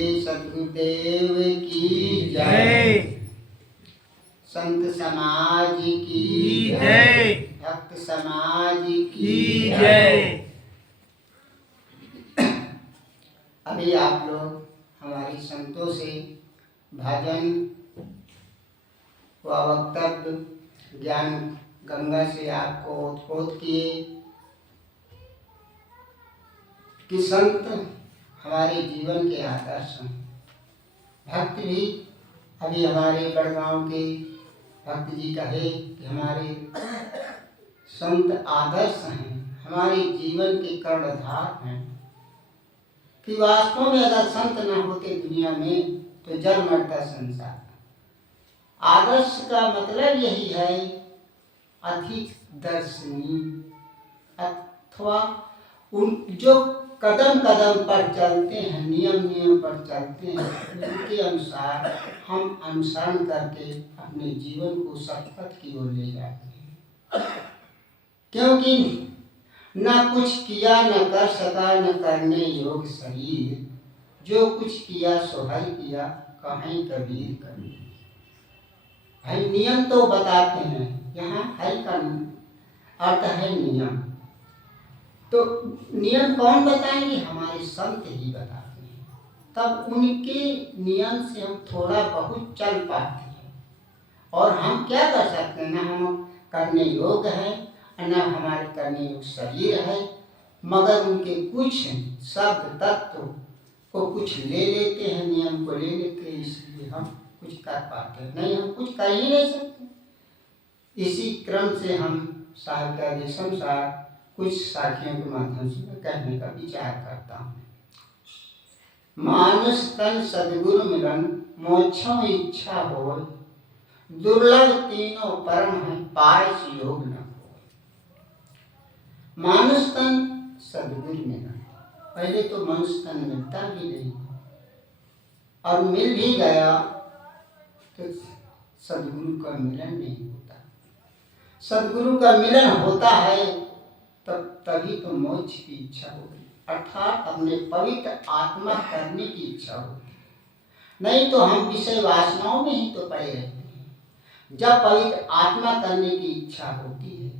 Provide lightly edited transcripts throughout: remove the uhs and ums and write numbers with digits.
बोलिए सद्गुरुदेव की जय। संत समाज की जय। भक्त समाज की जय। अभी आप लोग हमारी संतों से भजन व वक्तव्य ज्ञान गंगा से आपको ओतप्रोत किए कि संत हमारे जीवन के आदर्श हैं। भक्त भी अभी हमारे बड़गांव के भक्त जी कहे कि हमारे संत आदर्श हैं, हमारे जीवन के कर्णधार हैं। कि वास्तव में अगर संत न होते दुनिया में तो जल मरता संसार। आदर्श का मतलब यही है अधिक दर्शनी, अथवा उन जो कदम कदम पर चलते हैं, नियम पर चलते हैं, उनके अनुसार हम अनुसरण करके अपने जीवन को सतपथ की ओर ले जाते हैं। क्योंकि न कुछ किया न कर सका न करने योग शरीर, जो कुछ किया सो है किया कहीं कबीर कबीर। भाई नियम तो बताते हैं, यहाँ है का अर्थ है नियम। तो नियम कौन बताएंगे? हमारे संत ही बताते हैं। तब उनके नियम से हम थोड़ा बहुत चल पाते हैं। और हम क्या कर सकते हैं? न हम करने योग्य हैं, न हमारे करने योग्य शरीर है, मगर उनके कुछ शब्द तत्व को कुछ ले लेते हैं, नियम को ले लेते हैं, इसलिए हम कुछ कर पाते हैं। नहीं, हम कुछ कर ही नहीं सकते। इसी क्रम से हम साहिब का रेशम साहब कुछ साखियों के माध्यम से मैं कहने का विचार करता हूँ। मानुष तन सद्गुरु मिलन मोक्षों इच्छा हो, दुर्लभ तीनों परम है पायस योग न हो। मानुष तन सद्गुरु मिलन, पहले तो मनुष्य तन मिलता भी नहीं, और मिल भी गया तो सद्गुरु का मिलन नहीं होता। सद्गुरु का मिलन होता है तब तभी तो मोक्ष की इच्छा होगी, अर्थात अपने पवित्र आत्मा करने की इच्छा होगी। नहीं तो हम विषय वासनाओं में ही तो पड़े रहते हैं। जब पवित्र आत्मा करने की इच्छा होती है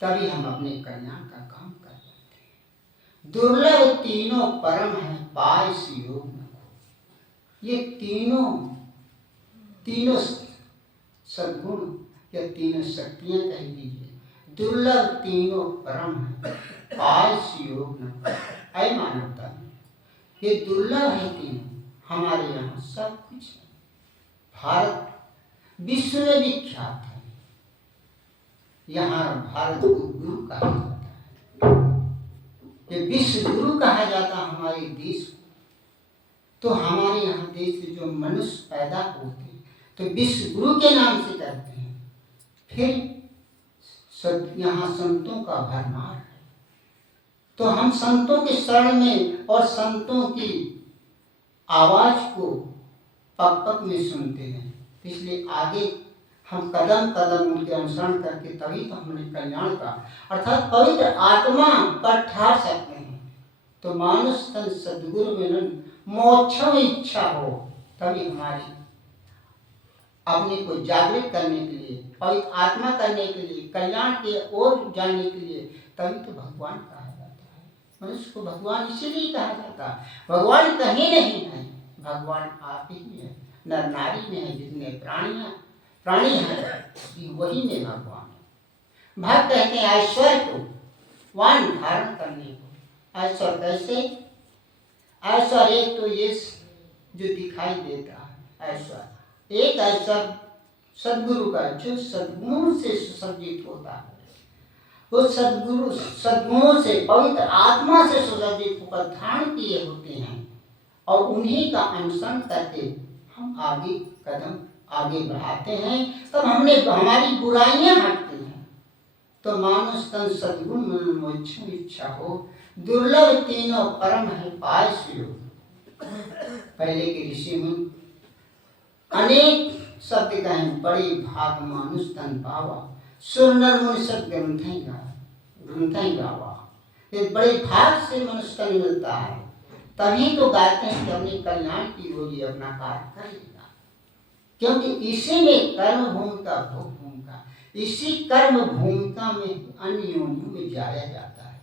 तभी हम अपने कल्याण का काम कर पाते हैं। दुर्लभ तीनों परम है पायस योग न हो। ये तीनों सद्गुण या तीनों शक्तियां कह लीजिए, दुर्लभ तीनों परम है पायस योग न हो। ऐ मानवता में ये दुर्लभ है तीनों। हमारे यहाँ सब कुछ है। भारत विश्व में विख्यात है। यहाँ भारत को गुरु कहा जाता है। ये विश्व गुरु कहा जाता है हमारे देश को। तो हमारे यहाँ देश से जो मनुष्य पैदा होते हैं तो विश्व गुरु के नाम से करते हैं। फिर यहाँ संतों का भरमार है। तो हम संतों के शरण में और संतों की आवाज को पग पग में सुनते हैं। इसलिए आगे हम कदम कदम उनके अनुसरण करके तभी तो हमने कल्याण का अर्थात पवित्र आत्मा पर ठहर सकते हैं। तो मानुष तन सद्गुरु मिलन मोक्षों इच्छा हो, तभी हमारी अपने को जागृत करने के लिए, पवित्र आत्मा करने के लिए, कल्याण के ओर जाने के लिए, तभी तो भगवान कहा जाता है। मनुष्य को भगवान इसीलिए कहा जाता है। भगवान कहीं नहीं है, भगवान आप ही में है, नर नारी में है। जितने प्राणी हैं वही में भगवान है। भक्त कहते हैं ऐश्वर्य को वान धारण करने को। ऐश्वर्य कैसे? ऐश्वर्य एक तो ये जो दिखाई देता है ऐश्वर्य, एक ऐश्वर्य सद्गुरु का जो सद्गुणों से सुसज्जित होता है। वो सद्गुरु सद्गुणों से पवित्र आत्मा से सुसज्जित होकर धारण किए होते हैं, और उन्हीं का अनुसरण करके हम आगे कदम आगे बढ़ाते हैं। तब हमारी बुराइयां हटती हैं। तो मानुष तन सद्गुण मिलन मोक्षों इच्छा हो, दुर्लभ तीनों परम है पायस योग। पहले के ऋषि मुनि अनेक शब्द कहें, बड़े भाग मानुष तन पावा, सुर नर मुनि सब ग्रंथ ही गावा। ये बड़े भाग से मनुष्य तन मिलता है। तभी तो गाते हैं कि अपने कल्याण की ओर ये अपना कार्य करेगा, क्योंकि इसी में कर्म भूमिका भोग भूमिका, इसी कर्म भूमिका में अन्य योनियों में जाया जाता है।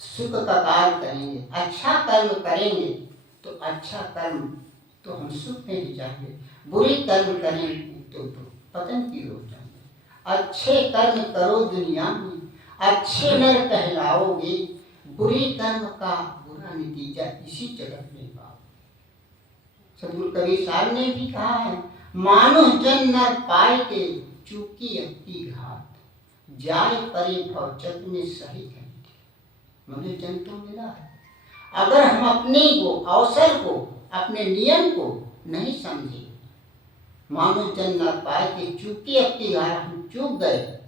सुख का कार्य करेंगे, अच्छा कर्म करेंगे तो अच्छा कर्म तो हम सुख में ही जाएंगे, बुरे कर्म करेंगे तो पतन की ओर जाएंगे। अच्छे कर्म करो दुनिया में, अच्छे नर कहलाओगे, बुरे कर्म का बुरा नतीजा इसी जगत में पाओ। सतगुरु कबीर साहब ने भी कहा है, मानो जन नर पाए के चूकी अपनी घात, जाए परे भवचक में सही है। मुझे जन तो मिला है, अगर हम अपने को अवसर को अपने नियम को नहीं समझे, मानो जन न पाए के चूकी अपनी घात, हम चूक गए,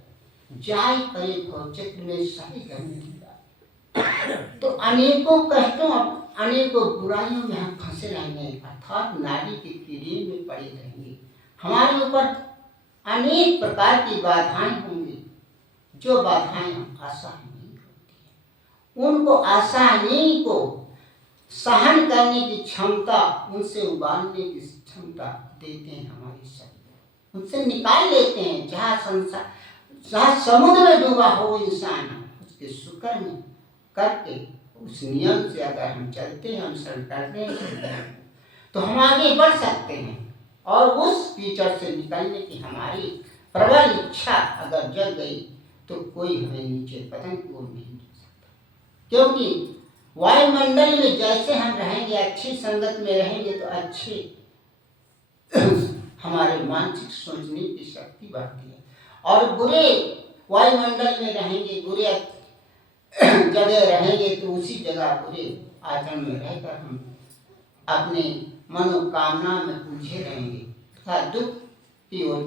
जाए परे भवचक्र में सही करने तो अनेकों कष्टों अनेकों बुराइयों में हम फंसे रहेंगे, अर्थात नाड़ी के कीड़े में पड़े रहेंगे। हमारे ऊपर अनेक प्रकार की बाधाएं होंगी, जो बाधाएं हम आसानी होती है, उनको आसानी को सहन करने की क्षमता, उनसे उबारने की क्षमता देते हैं हमारी शरीर, उनसे निकाल लेते हैं। जहाँ समुद्र में डूबा हो इंसान, उसके शुक्र में करके उस नियम से अगर हम चलते हैं, अनुसरण करते हैं, तो हम आगे बढ़ सकते हैं। और उस कीचड़ से निकलने की हमारी प्रबल इच्छा अगर जग गई तो कोई हमें नीचे पतन की ओर नहीं जा सकता, क्योंकि वायुमंडल में जैसे हम रहेंगे, अच्छी संगत में रहेंगे तो अच्छे हमारे मानसिक सोचने की शक्ति बढ़ती है, और बुरे वायुमंडल में रहेंगे, बुरे जगह रहेंगे तो उसी जगह बुरे आचरण में रहकर हम अपने मनोकामना में उलझे रहेंगे तथा दुख की ओर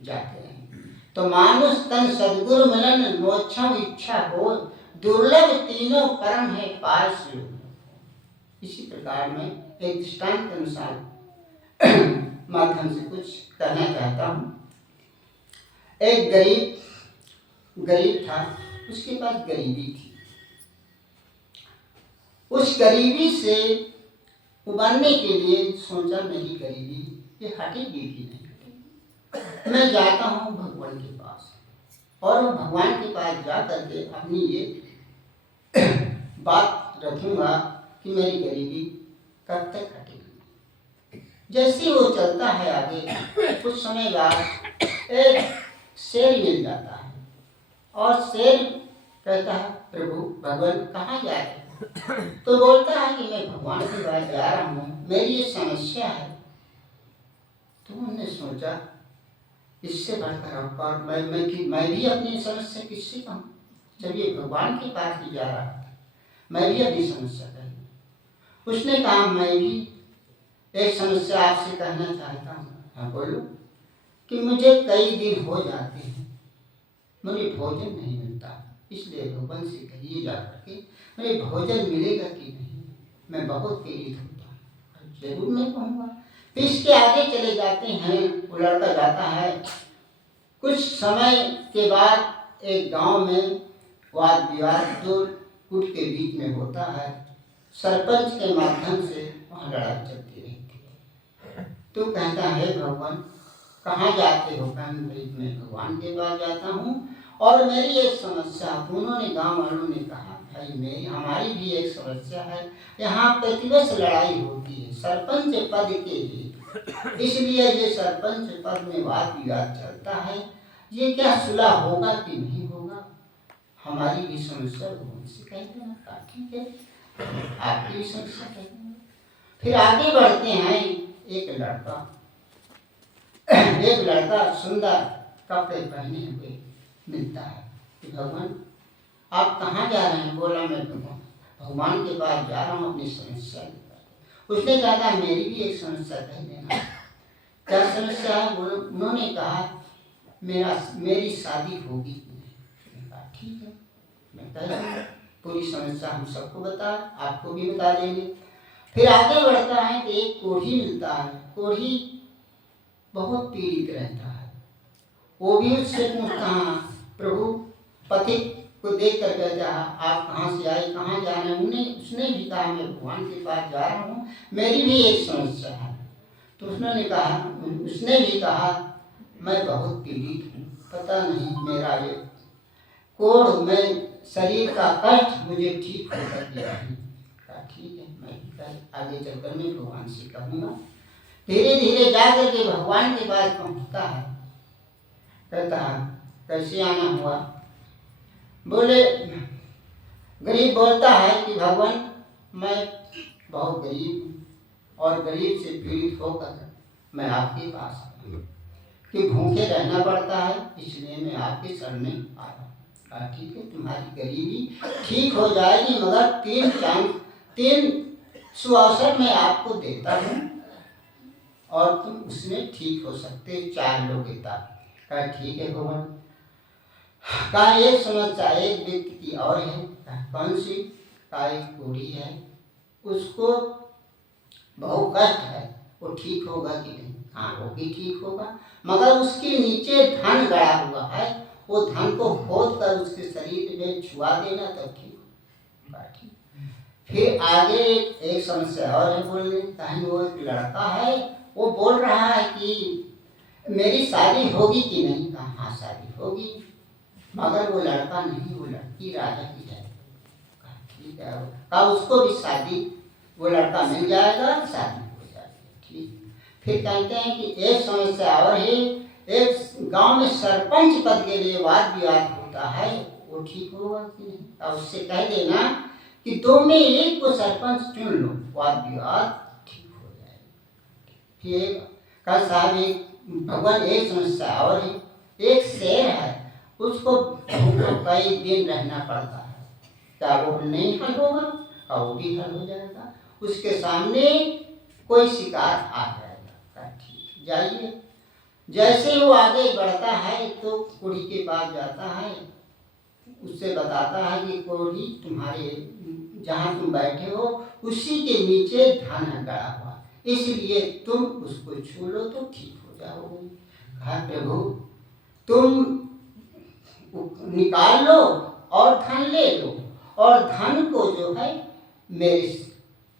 जाते रहेंगे। तो मानुष तन सद्गुरु मिलन मोक्षम इच्छा हो, दुर्लभ तीनों परम है पास योग। इसी प्रकार में एक दृष्टांत के अनुसार माध्यम से कुछ कहना चाहता हूँ। एक गरीब था, उसके पास गरीबी थी। उस गरीबी से उबरने के लिए सोचा, मेरी गरीबी ये हटेगी भी नहीं हटेगी, मैं जाता हूँ भगवान के पास, और भगवान के पास जा करके अपनी ये बात रखूंगा कि मेरी गरीबी कब तक हटेगी। जैसे वो चलता है आगे, कुछ समय बाद एक शेर मिल जाता है, और शेर कहता है, प्रभु भगवान कहाँ जा रहे? तो बोलता है कि मैं भगवान के पास जा रहा हूँ, मेरी ये समस्या है। तो उन्होंने सोचा, इससे बढ़कर और मैं भी अपनी समस्या किससे कहूँ, जब ये भगवान के पास ही जा रहा था, मैं भी अपनी समस्या कहूँ। उसने कहा, मैं भी एक समस्या आपसे कहना चाहता हूँ। हाँ बोलो। कि मुझे कई दिन हो जाते हैं, मुझे भोजन नहीं मिलता, इसलिए भगवान से कहिए जा करके मुझे भोजन मिलेगा कि नहीं, मैं बहुत पीड़ित होता हूँ। जरूर मैं कहूँगा। फिर इसके आगे चले जाते हैं, वो लड़का जाता है। कुछ समय के बाद एक गांव में वाद विवाद दो गुट के बीच में होता है। सरपंच के माध्यम से वहाँ लड़ाई चलती रहती है। तो कहता है, भगवान कहाँ जाते हो? मैं भगवान के पास जाता हूँ, और मेरी एक समस्या। उन्होंने गांव वालों ने कहा, भाई हमारी भी एक समस्या है, यहाँ प्रतिवर्ष लड़ाई होती है सरपंच पद के लिए, इसलिए ये सरपंच पद में वाद विवाद चलता है, ये क्या सुलह होगा कि नहीं होगा? हमारी भी समस्या उनसे कह देना, ठीक है, आपकी भी समस्या कह देना। फिर आगे बढ़ते हैं। एक लड़का सुंदर कपड़े पहने हुए मिलता है कि भगवान आप कहाँ जा रहे हैं? बोला, मैं भगवान के पास जा रहा हूँ अपनी समस्या लेकर। उसने कहा, मेरी भी एक समस्या कह देना। क्या समस्या है? उन्होंने कहा, मेरी शादी होगी कि नहीं? कहा ठीक है, मैं कह दूँगा, पूरी समस्या हम सबको बता, आपको भी बता देंगे। फिर आगे बढ़ता है कि एक कोढ़ी मिलता है। कोढ़ी बहुत पीड़ित रहता है। वो भी उससे पूछता है, प्रभु पथिक को देख कर कहता आप कहाँ से आए, कहाँ जा रहे हैं? उसने भी कहा मैं भगवान के पास जा रहा हूँ, मेरी भी एक समस्या है। तो उसने भी कहा मैं बहुत पीड़ित हूँ, पता नहीं मेरा ये कोढ़, मैं शरीर का कष्ट मुझे ठीक हो कर दिया है। ठीक है, मैं आगे चलकर मैं भगवान से कहूँगा। धीरे धीरे जाकर के भगवान के पास पहुँचता है। कहता है कैसे आना हुआ? बोले, गरीब बोलता है कि भगवान मैं बहुत गरीब हूँ और गरीब से पीड़ित होकर मैं आपके पास आया कि भूखे रहना पड़ता है, इसलिए मैं आपके शरण में आया। ठीक है, तुम्हारी गरीबी ठीक हो जाएगी, मगर 3 सुअवसर मैं आपको देता हूँ और तुम उसमें ठीक हो सकते। 4 लोग देता। कहा ठीक है भगवान। कहा एक समस्या एक व्यक्ति की और है। कौन सी? कहा एक कोढ़ी है, उसको बहुत कष्ट है, वो ठीक होगा कि नहीं? हाँ वो भी ठीक होगा, मगर उसके नीचे धन गड़ा हुआ है, वो धन को खोद कर उसके शरीर में छुआ देना तब ठीक होगा। फिर आगे एक समस्या और है बोलने। कहीं वो एक लड़का है, वो बोल रहा है कि मेरी शादी होगी कि नहीं? कहा हाँ शादी होगी, मगर वो लड़का नहीं, वो लड़की राजा की है। ठीक है, कहा उसको भी शादी, वो लड़का मिल जाएगा, शादी हो जाएगी। ठीक। फिर कहते हैं कि एक समस्या और है, एक गांव में सरपंच पद के लिए वाद विवाद होता है, वो ठीक होगा कि नहीं? और उससे कह देना कि 2 में 1 को सरपंच चुन लो, वाद विवाद ठीक हो जाएगा। फिर कहा साहब एक भगवान एक समस्या और है, एक शेर है, उसको कई दिन रहना पड़ता है, क्या वो नहीं हल होगा? और वो भी हल हो जाएगा, उसके सामने कोई शिकार आ जाएगा। ठीक, जाइए। जैसे वो आगे बढ़ता है तो कोढ़ी के पास जाता है, उससे बताता है कि कोढ़ी तुम्हारे जहाँ तुम बैठे हो उसी के नीचे धन गड़ा हुआ, इसलिए तुम उसको छू लो तो ठीक हो जाओगे। कहा प्रभु तुम निकाल लो और धन ले लो, और धन को जो है मेरे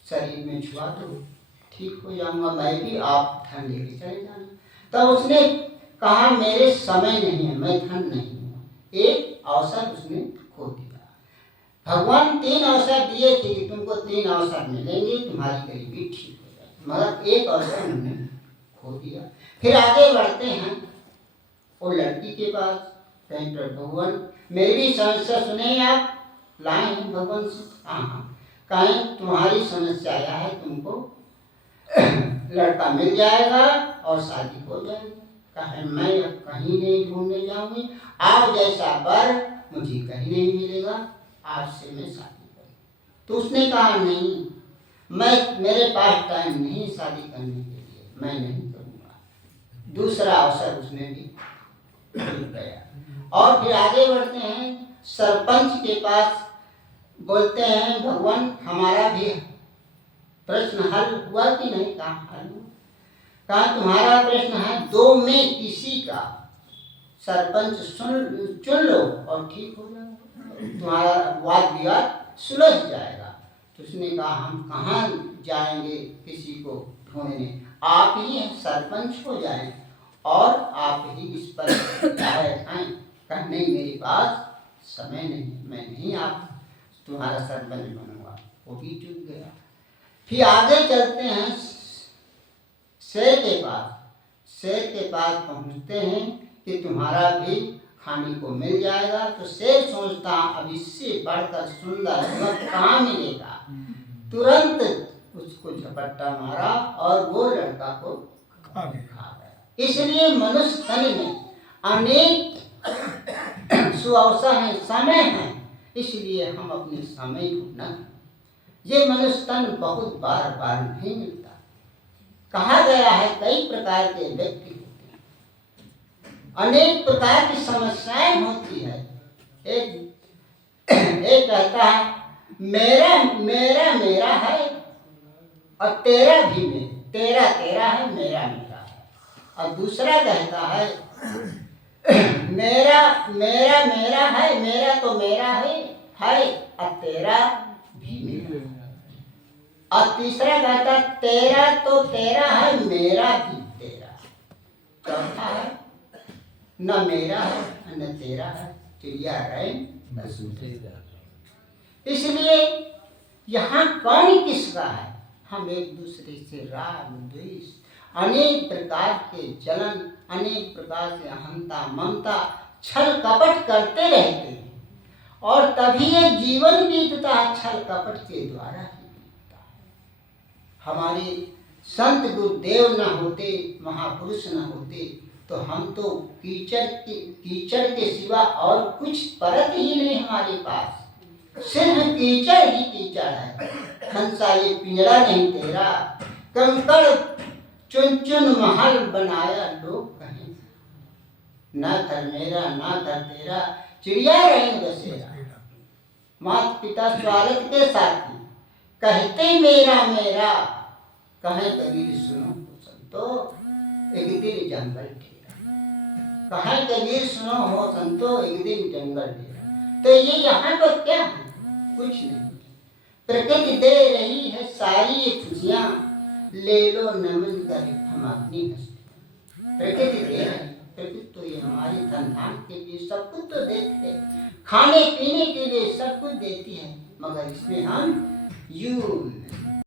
शरीर में छुआ दो, ठीक हो जाऊंगा मैं भी, आप धन लेके चले जाना। तब उसने कहा मेरे समय नहीं है, मैं धन नहीं हूँ। एक अवसर उसने खो दिया। भगवान 3 अवसर दिए थे कि तुमको 3 अवसर मिलेंगे, तुम्हारी गरीबी ठीक हो जाएगी, मगर एक अवसर उन्होंने खो दिया। फिर आगे बढ़ते हैं वो लड़की के पास। कहीं पर भगवान मेरी भी समस्या सुने, आप लाए हैं भगवान से? हाँ। कहीं तुम्हारी समस्या यह है, तुमको लड़का मिल जाएगा और शादी हो जाएगी। कहे मैं अब कहीं नहीं ढूंढने जाऊंगी, आप जैसा वर मुझे कहीं नहीं मिलेगा, आज से मैं शादी करूँ। तो उसने कहा नहीं, मेरे पास टाइम नहीं शादी करने के लिए, मैं नहीं करूँगा। दूसरा अवसर उसने भी गया। और फिर आगे बढ़ते हैं सरपंच के पास। बोलते हैं भगवान हमारा भी प्रश्न हल हुआ कि नहीं? कहा हल हुआ। कहा तुम्हारा प्रश्न है 2 में किसी का सरपंच चुन लो और ठीक हो जाएगा, तुम्हारा वाद विवाद सुलझ जाएगा। तो उसने कहा हम कहाँ जाएंगे किसी को ढूंढने, आप ही सरपंच हो जाएं और आप ही इस पर राय खाएं। कहा नहीं मेरे पास समय नहीं, मैं नहीं आप तुम्हारा सरपंच बनूंगा। वो भी चुप गया। फिर आगे चलते हैं शेर के पास। शेर के पास पहुंचते हैं कि तुम्हारा भी खाने को मिल जाएगा। तो शेर सोचता अब इससे बढ़कर सुंदर कहाँ मिलेगा। तुरंत उसको झपट्टा मारा और वो लड़का को खा गया। इसलिए मनुष्य तन में अनेक सुअवसर हैं, समय है, इसलिए हम अपने समय को न, ये मनुष्य तन बहुत बार बार नहीं मिलता। कहा गया है कई प्रकार के व्यक्ति होते हैं, अनेक प्रकार की समस्याएं होती है। एक कहता है मेरा मेरा मेरा है और तेरा भी मेरा, तेरा तेरा है मेरा मेरा है। और दूसरा कहता है मेरा मेरा मेरा है, मेरा तो मेरा है और तेरा भी मेरा। और तीसरा कहता तेरा तो तेरा है, मेरा भी तेरा। चौथा है न मेरा है न तेरा है, चिड़िया रैन बस। इसलिए यहाँ कौन किसका है? हम एक दूसरे से राग द्वेष, अनेक प्रकार के जलन, अनेक प्रकार से अहंता ममता, छल कपट करते रहते हैं और तभी ये जीवन बीतता है, छल कपट के द्वारा ही बीतता है। हमारे संत गुरुदेव न होते, महापुरुष न होते तो हम तो कीचड़ के सिवा और कुछ परत ही नहीं हमारे पास, सिर्फ कीचड़ ही कीचड़ है। हंसा ये पिंजरा नहीं तेरा, कंकड़ चुन चुन महल बनाया लोग कहें, ना घर मेरा ना घर तेरा, चिड़िया रैन बसेरा। माता पिता स्वागत के साथी कहते मेरा मेरा, कहे कबीर सुनो संतो एक दिन जंगल डेरा। कहे कबीर सुनो हो संतो एक दिन जंगल डेरा। तो ये यहाँ पर क्या है? कुछ नहीं। प्रकृति दे रही है सारी खुशियाँ, ले लो नमन कर हम अपनी हस्ती। प्रकृति दे रही है, प्रकृति तो ये हमारी धन धान के लिए सब कुछ तो देती है, खाने पीने के लिए सब कुछ देती है, मगर इसमें हम यूं